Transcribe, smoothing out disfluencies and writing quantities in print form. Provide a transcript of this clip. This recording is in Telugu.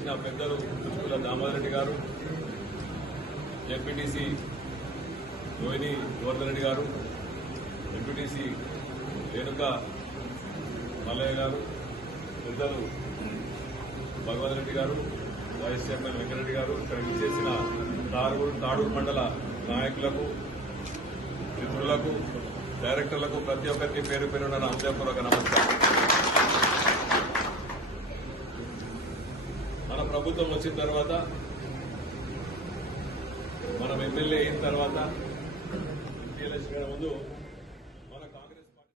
చేసిన పెద్దలు పుష్పుల దామోదర్ రెడ్డి గారు, ఎంపీటీసీ రోహిణి గోవర్ధన్ రెడ్డి గారు, ఎంపీటీసీ రేణుక మల్లయ్య గారు, పెద్దలు భగవత్ రెడ్డి గారు, వైస్ చైర్మన్ వెంకటరెడ్డి గారు, ఇక్కడ విచ్చేసిన తాడూరు మండల నాయకులకు, మిత్రులకు, డైరెక్టర్లకు ప్రతి ఒక్కరికి పేరు పేరున నా హృదయపూర్వక నమస్కారం. మన ప్రభుత్వం వచ్చిన తర్వాత, మనం ఎమ్మెల్యే అయిన తర్వాత, ఎంపీ ఎలక్షన్ ముందు